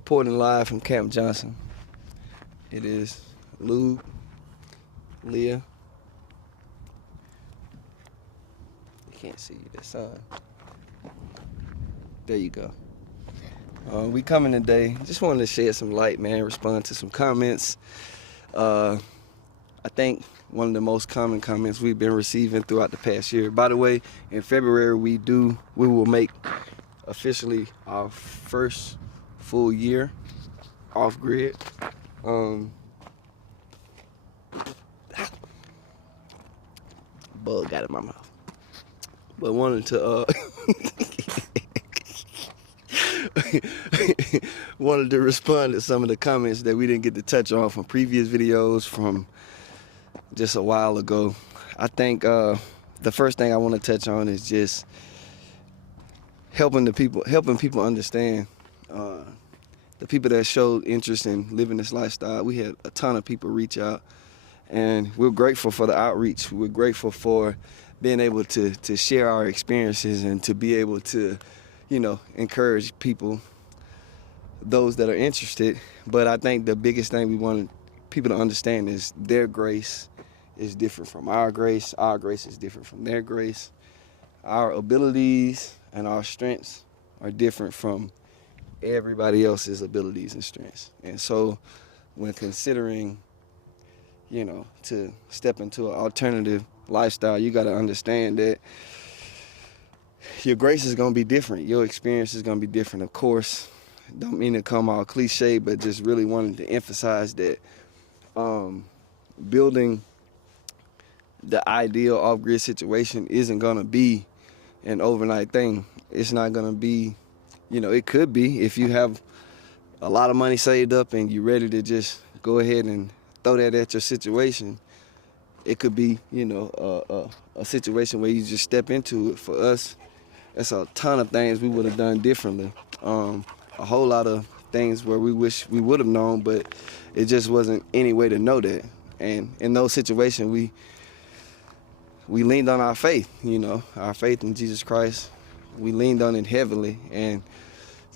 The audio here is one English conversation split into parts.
Reporting live from Camp Johnson. It is Lou, Leah. You can't see the sun. There you go. We coming today. Just wanted to shed some light, man. Respond to some comments. I think one of the most common comments we've been receiving throughout the past year. By the way, in February we will make officially our first full year off grid. Bug got in my mouth. But wanted to wanted to respond to some of the comments that we didn't get to touch on from previous videos from just a while ago. I think the first thing I want to touch on is just helping people understand. The people that showed interest in living this lifestyle, we had a ton of people reach out, and we're grateful for the outreach. We're grateful for being able to share our experiences and to be able to, encourage people, those that are interested. But I think the biggest thing we want people to understand is their grace is different from our grace. Our grace is different from their grace. Our abilities and our strengths are different from everybody else's abilities and strengths. And so when considering, to step into an alternative lifestyle, you got to understand that your grace is going to be different. Your experience is going to be different, of course. Don't mean to come all cliche, but just really wanted to emphasize that building the ideal off-grid situation isn't going to be an overnight thing. It's not going to be, it could be if you have a lot of money saved up and you're ready to just go ahead and throw that at your situation. It could be, a situation where you just step into it. For us, it's a ton of things we would have done differently. A whole lot of things where we wish we would have known, but it just wasn't any way to know that. And in those situations, we leaned on our faith, our faith in Jesus Christ. We leaned on it heavily, and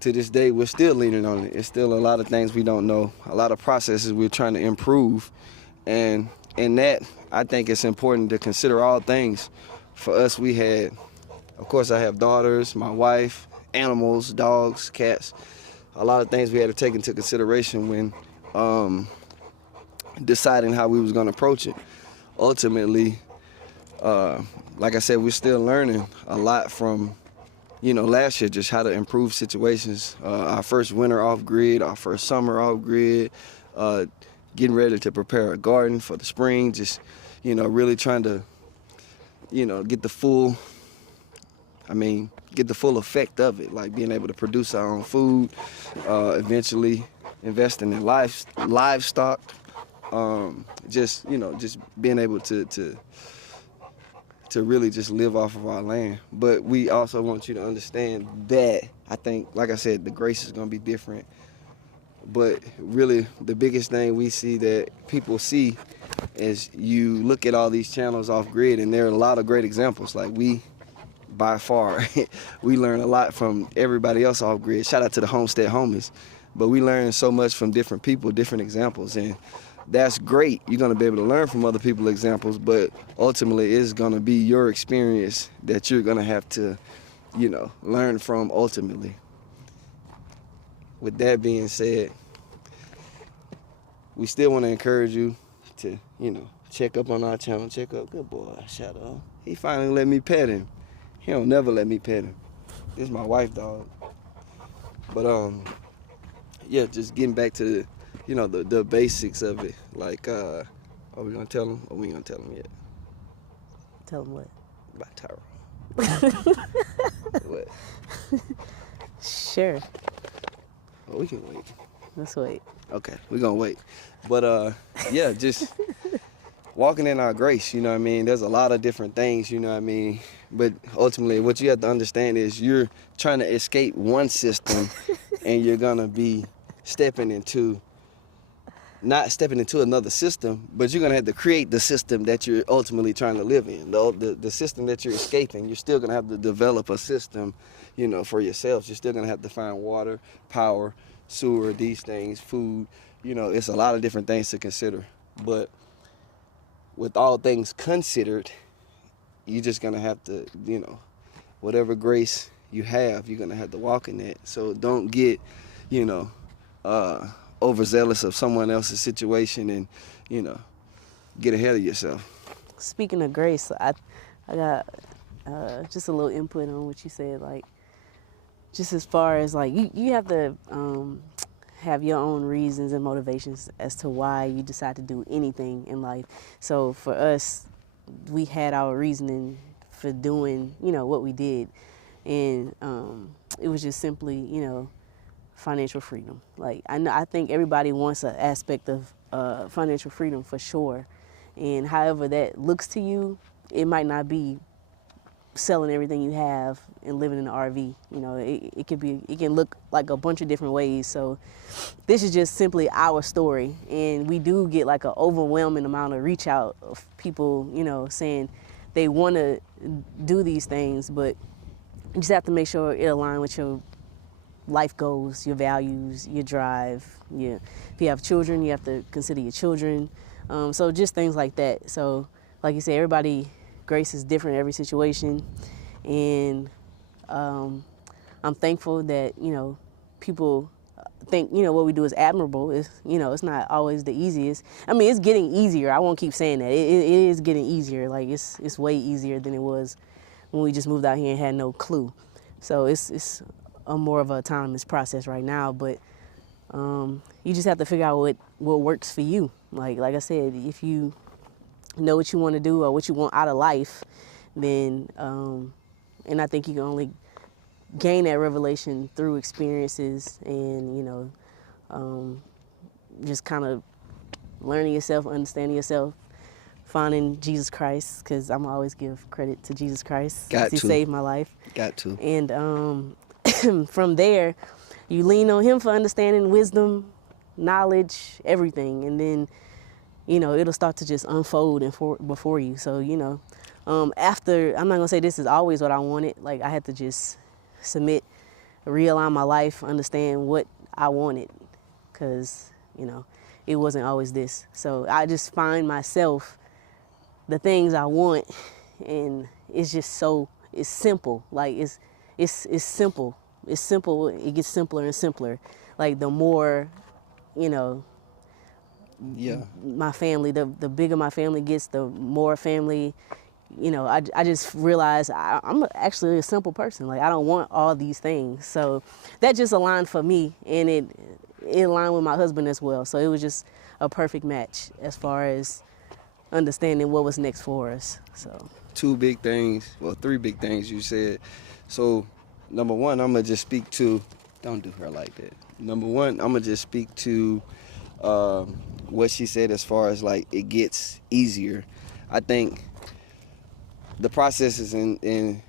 to this day, we're still leaning on it. It's still a lot of things we don't know, a lot of processes we're trying to improve. And in that, I think it's important to consider all things. For us, we had, of course, I have daughters, my wife, animals, dogs, cats, a lot of things we had to take into consideration when deciding how we was going to approach it. Ultimately, like I said, we're still learning a lot from, last year, just how to improve situations. Our first winter off grid, our first summer off grid, getting ready to prepare a garden for the spring, just, really trying to, get the full effect of it, like being able to produce our own food, eventually investing in livestock, just being able to really just live off of our land. But we also want you to understand that, I think, like I said, the grace is going to be different. But really, the biggest thing we see that people see is you look at all these channels off grid, and there are a lot of great examples. Like by far, we learn a lot from everybody else off grid. Shout out to the Homestead Homies. But we learn so much from different people, different examples. And that's great. You're going to be able to learn from other people's examples, but ultimately it's going to be your experience that you're going to have to, learn from ultimately. With that being said, we still want to encourage you to, check up on our channel. Check up. Good boy, Shadow. He finally let me pet him. He don't never let me pet him. This is my wife dog. But, yeah, just getting back to the basics of it. Like, are we going to tell them or we ain't going to tell them yet? Tell them what? About Tyrone. What? Sure. Well, we can wait. Let's wait. Okay, we're going to wait. But, yeah, just walking in our grace, There's a lot of different things, But ultimately, what you have to understand is you're trying to escape one system and you're going to be not stepping into another system, but you're going to have to create the system that you're ultimately trying to live in. The system that you're escaping, you're still going to have to develop a system, for yourself. You're still going to have to find water, power, sewer, these things, food. You know, it's a lot of different things to consider. But with all things considered, you're just gonna have to, you know, whatever grace you have, you're gonna have to walk in that. So don't get, you know, overzealous of someone else's situation and, you know, get ahead of yourself. Speaking of grace, I got just a little input on what you said. Like, just as far as like you have to have your own reasons and motivations as to why you decide to do anything in life. So for us, we had our reasoning for doing, you know, what we did, and it was just simply, you know, financial freedom. Like I think everybody wants an aspect of financial freedom for sure, and however that looks to you, it might not be selling everything you have and living in an RV. You know, it can look like a bunch of different ways. So this is just simply our story, and we do get like an overwhelming amount of reach out of people, you know, saying they want to do these things, but you just have to make sure it aligns with your life goals, your values, your drive. If you have children, you have to consider your children. So just things like that. So like you said, grace is different in every situation, and I'm thankful that, you know, people think, you know, what we do is admirable. It's, you know, it's not always the easiest. I mean, it's getting easier. I won't keep saying that. It is getting easier. Like it's way easier than it was when we just moved out here and had no clue. So it's a more of a autonomous process right now, but you just have to figure out what works for you. Like I said, if you know what you want to do or what you want out of life, then and I think you can only gain that revelation through experiences and, you know, just kind of learning yourself, understanding yourself, finding Jesus Christ, because I'm always give credit to Jesus Christ. Got He to. saved my life. Got to. And from there, you lean on him for understanding, wisdom, knowledge, everything, and then, you know, it'll start to just unfold before you. So, you know, after, I'm not gonna say this is always what I wanted. Like, I had to just submit, realign my life, understand what I wanted, because, you know, it wasn't always this. So I just find myself the things I want, and it's just it's simple. Like it's simple. It's simple. It gets simpler and simpler. Like the more, you know, Yeah. my family, the bigger my family gets, the more family, you know, I just realized I'm actually a simple person. Like, I don't want all these things. So that just aligned for me, and it aligned with my husband as well. So it was just a perfect match as far as understanding what was next for us. So 3 big things you said. So number one, I'm gonna just speak to, don't do her like that. Number one, I'm gonna just speak to what she said as far as like it gets easier. I think the processes in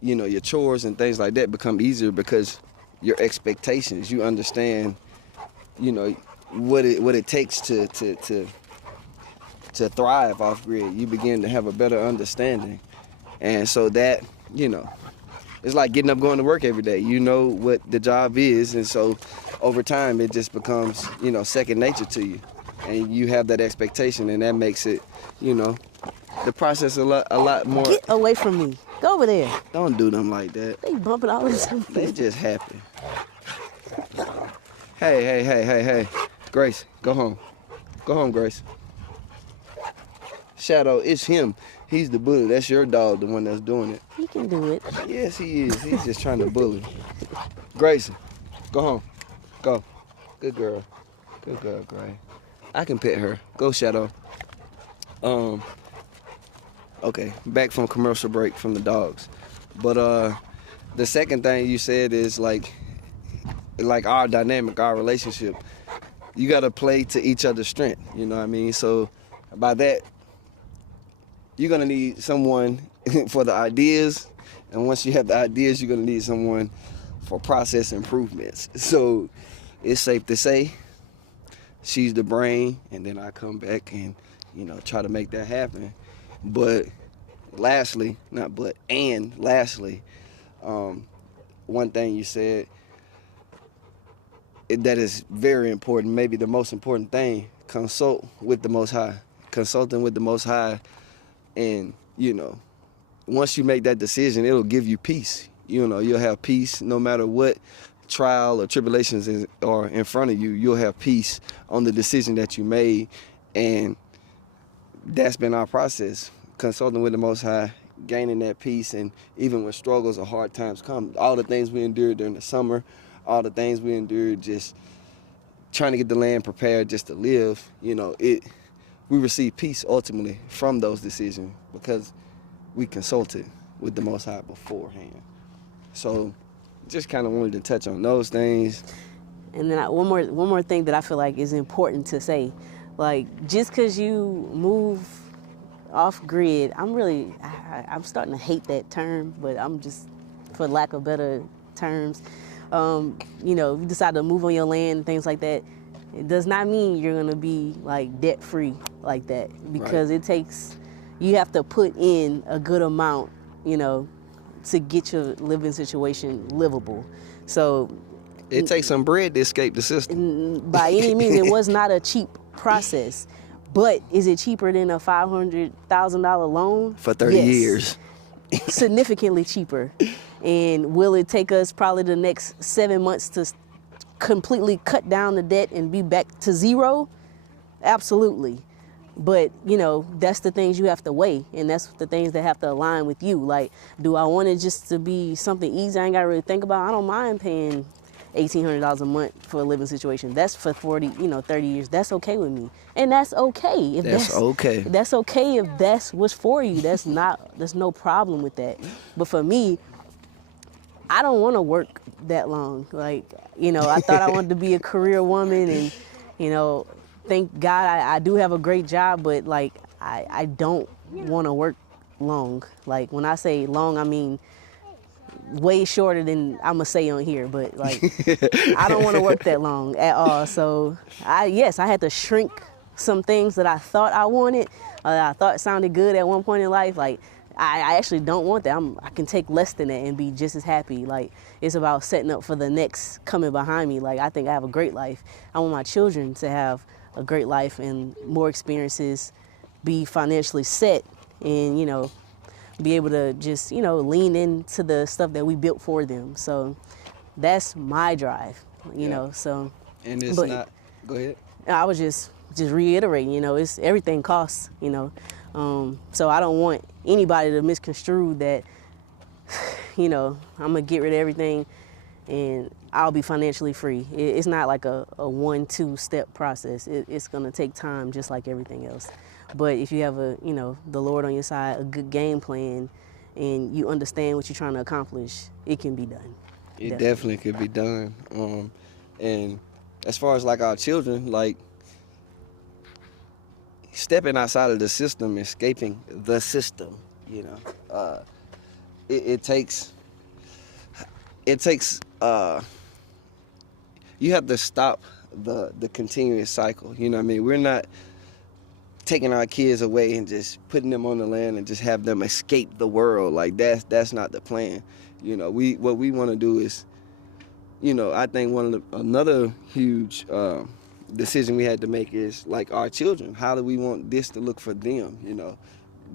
you know, your chores and things like that become easier because your expectations, you understand, you know, what it takes to thrive off grid. You begin to have a better understanding, and so that, you know, it's like getting up going to work every day. You know what the job is, and so over time it just becomes, you know, second nature to you, and you have that expectation, and that makes it, you know, the process a lot more. get away from me. Go over there. Don't do them like that. They bumping all this. They just happen. Hey, Grace, go home. Go home, Grace. Shadow, it's him. He's the bully. That's your dog, the one that's doing it. He can do it. Yes, he is. He's just trying to bully. Grayson, go home. Go. Good girl. Good girl, Gray. I can pet her. Go, Shadow. Okay, back from commercial break from the dogs. But the second thing you said is like our dynamic, our relationship. You gotta play to each other's strength. You know what I mean? So by that, you're gonna need someone for the ideas, and once you have the ideas, you're gonna need someone for process improvements. So it's safe to say she's the brain, and then I come back and, you know, try to make that happen. But lastly, one thing you said that is very important, maybe the most important thing. Consult with the Most High. Consulting with the Most High, and once you make that decision, it'll give you peace. You'll have peace no matter what trial or tribulations are in front of you. You'll have peace on the decision that you made, and that's been our process. Consulting with the Most High, gaining that peace, and even when struggles or hard times come, all the things we endured during the summer, all the things we endured just trying to get the land prepared just to live, we receive peace ultimately from those decisions because we consulted with the Most High beforehand. So just kind of wanted to touch on those things. And then one more thing that I feel like is important to say, like just because you move off grid, I'm starting to hate that term, but I'm just, for lack of better terms, you decide to move on your land and things like that. It does not mean you're gonna be like debt free like that, because Right. You have to put in a good amount, to get your living situation livable. So It takes some bread to escape the system. by any means, it was not a cheap process. But is it cheaper than a $500,000 loan? For 30 Yes. years. Significantly cheaper. And will it take us probably the next 7 months to completely cut down the debt and be back to zero? Absolutely. But, that's the things you have to weigh, and that's the things that have to align with you. Like, do I want it just to be something easy I ain't got to really think about? I don't mind paying $1,800 a month for a living situation. That's for 40, 30 years. That's okay with me. And that's okay. That's okay. That's okay if that's what's for you. There's no problem with that. But for me, I don't want to work that long. Like, I thought I wanted to be a career woman, and, thank God I do have a great job, but like, I don't want to work long. Like, when I say long, I mean way shorter than I'm gonna say on here, but like, I don't want to work that long at all. So I had to shrink some things that I thought I wanted, I thought sounded good at one point in life. Like, I actually don't want that. I can take less than that and be just as happy. Like, it's about setting up for the next coming behind me. Like, I think I have a great life. I want my children to have a great life and more experiences, be financially set, and, be able to just, lean into the stuff that we built for them. So that's my drive, so. And it's not, go ahead. I was just reiterating, it's everything costs, so I don't want anybody to misconstrue that, I'm gonna get rid of everything and I'll be financially free. It's not like a 1-2 step process. It's gonna take time, just like everything else. But if you have the Lord on your side, a good game plan, and you understand what you're trying to accomplish, it can be done. It definitely could be done. And as far as like our children, like stepping outside of the system, escaping the system, it takes you have to stop the continuous cycle. You know what I mean? We're not taking our kids away and just putting them on the land and just have them escape the world. Like, that's not the plan. What we want to do is, I think another huge decision we had to make is like our children. How do we want this to look for them?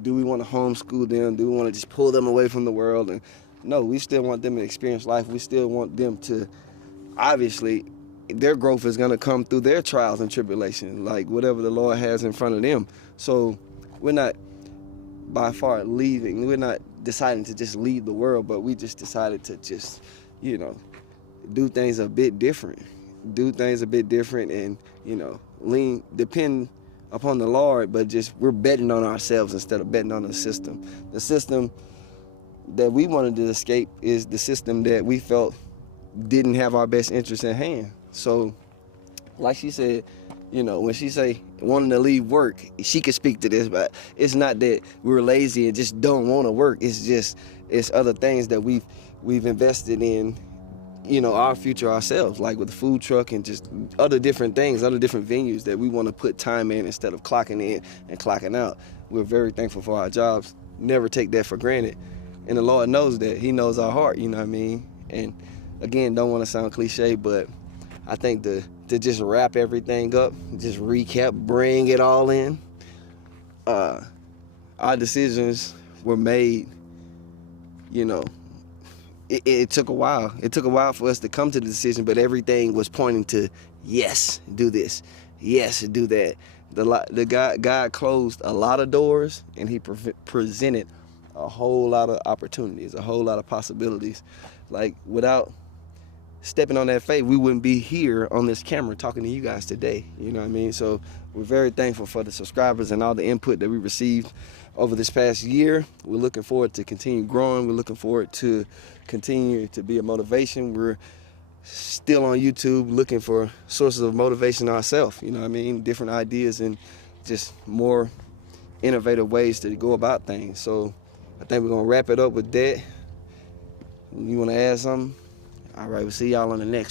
Do we want to homeschool them? Do we want to just pull them away from the world? And no, we still want them to experience life. We still want them to, obviously, their growth is going to come through their trials and tribulations, like whatever the Lord has in front of them. So we're not by far leaving. We're not deciding to just leave the world, but we just decided to just, do things a bit different. And, depend upon the Lord, but just we're betting on ourselves instead of betting on the system. The system that we wanted to escape is the system that we felt didn't have our best interests in hand. So, like she said, when she say wanting to leave work, she could speak to this, but it's not that we're lazy and just don't want to work. It's other things that we've invested in, our future ourselves, like with the food truck and just other different things, other different venues that we want to put time in instead of clocking in and clocking out. We're very thankful for our jobs. Never take that for granted. And the Lord knows that. He knows our heart, you know what I mean? And again, don't want to sound cliche, but I think to just wrap everything up, just recap, bring it all in. Our decisions were made, you know, it took a while. It took a while for us to come to the decision, but everything was pointing to, yes, do this. Yes, do that. God closed a lot of doors, and he presented a whole lot of opportunities, a whole lot of possibilities. Like, without stepping on that faith, we wouldn't be here on this camera talking to you guys today. You know what I mean? So we're very thankful for the subscribers and all the input that we received over this past year. We're looking forward to continue growing. We're looking forward to continue to be a motivation. We're still on YouTube looking for sources of motivation ourselves. You know what I mean? Different ideas and just more innovative ways to go about things. So I think we're going to wrap it up with that. You want to add something? All right, we'll see y'all on the next.